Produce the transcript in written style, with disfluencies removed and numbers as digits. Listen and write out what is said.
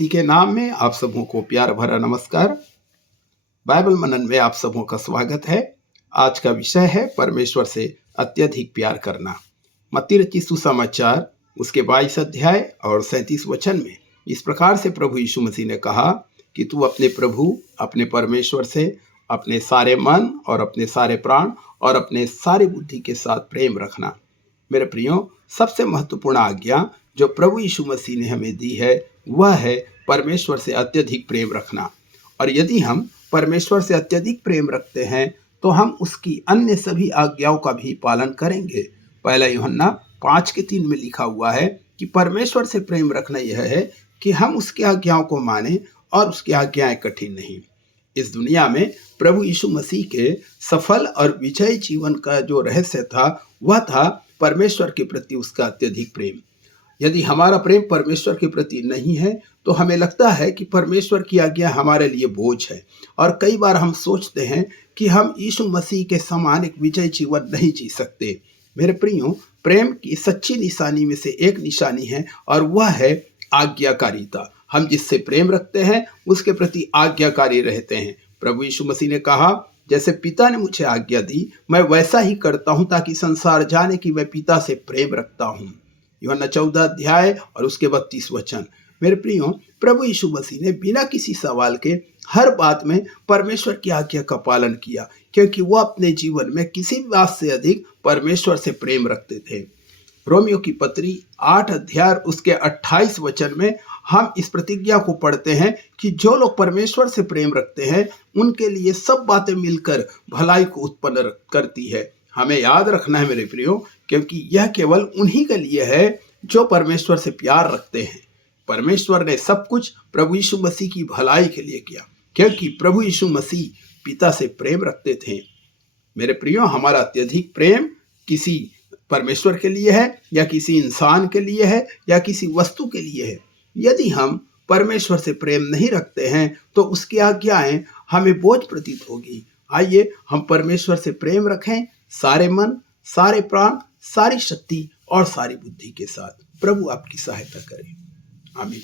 मसीह के नाम में आप सबों को प्यार भरा नमस्कार। बाइबल मनन में आप सबों का स्वागत है। आज का विषय है परमेश्वर से अत्यधिक प्यार करना। मत्ती रचित सुसमाचार उसके 22 अध्याय और 37 वचन में इस प्रकार से प्रभु यीशु मसीह ने कहा कि तू अपने प्रभु अपने परमेश्वर से अपने सारे मन और अपने सारे प्राण और अपने सारे बुद्धि के साथ प्रेम रखना। मेरे प्रियो, सबसे महत्वपूर्ण आज्ञा जो प्रभु यीशु मसीह ने हमें दी है वह है परमेश्वर से अत्यधिक प्रेम रखना। और यदि हम परमेश्वर से अत्यधिक प्रेम रखते हैं तो हम उसकी अन्य सभी आज्ञाओं का भी पालन करेंगे। पहला यूहन्ना 5:3 में लिखा हुआ है कि परमेश्वर से प्रेम रखना यह है कि हम उसकी आज्ञाओं को माने और उसकी आज्ञाएं कठिन नहीं। इस दुनिया में प्रभु यीशु मसीह के सफल और विजयी जीवन का जो रहस्य था वह था परमेश्वर के प्रति उसका अत्यधिक प्रेम। यदि हमारा प्रेम परमेश्वर के प्रति नहीं है तो हमें लगता है कि परमेश्वर की आज्ञा हमारे लिए बोझ है, और कई बार हम सोचते हैं कि हम यीशु मसीह के समान एक विजयी जीवन नहीं जी सकते। मेरे प्रियो, प्रेम की सच्ची निशानी में से एक निशानी है और वह है आज्ञाकारिता। हम जिससे प्रेम रखते हैं उसके प्रति आज्ञाकारी रहते हैं। प्रभु यीशु मसीह ने कहा, जैसे पिता ने मुझे आज्ञा दी मैं वैसा ही करता हूं ताकि संसार जाने कि मैं पिता से प्रेम रखता हूं। यूहन्ना 14 अध्याय और उसके 32 वचन। मेरे प्रियो, प्रभु यीशु मसीह ने बिना किसी सवाल के हर बात में परमेश्वर की आज्ञा का पालन किया, क्योंकि वह अपने जीवन में किसी भी बात से अधिक परमेश्वर से प्रेम रखते थे। रोमियो की पत्री 8 अध्याय उसके 28 वचन में हम इस प्रतिज्ञा को पढ़ते हैं कि जो लोग परमेश्वर से प्रेम रखते हैं उनके लिए सब बातें मिलकर भलाई को उत्पन्न करती है। हमें याद रखना है मेरे प्रियो, क्योंकि यह केवल उन्हीं के लिए है जो परमेश्वर से प्यार रखते हैं। परमेश्वर ने सब कुछ प्रभु यीशु मसीह की भलाई के लिए किया, क्योंकि प्रभु यीशु मसीह पिता से प्रेम रखते थे। मेरे प्रियो, हमारा अत्यधिक प्रेम किसी परमेश्वर के लिए है या किसी इंसान के लिए है या किसी वस्तु के लिए है। यदि हम परमेश्वर से प्रेम नहीं रखते हैं तो उसकी आज्ञाएं हमें बोझ प्रतीत होगी। आइए हम परमेश्वर से प्रेम रखें, सारे मन, सारे प्राण, सारी शक्ति और सारी बुद्धि के साथ। प्रभु आपकी सहायता करे। आमीन।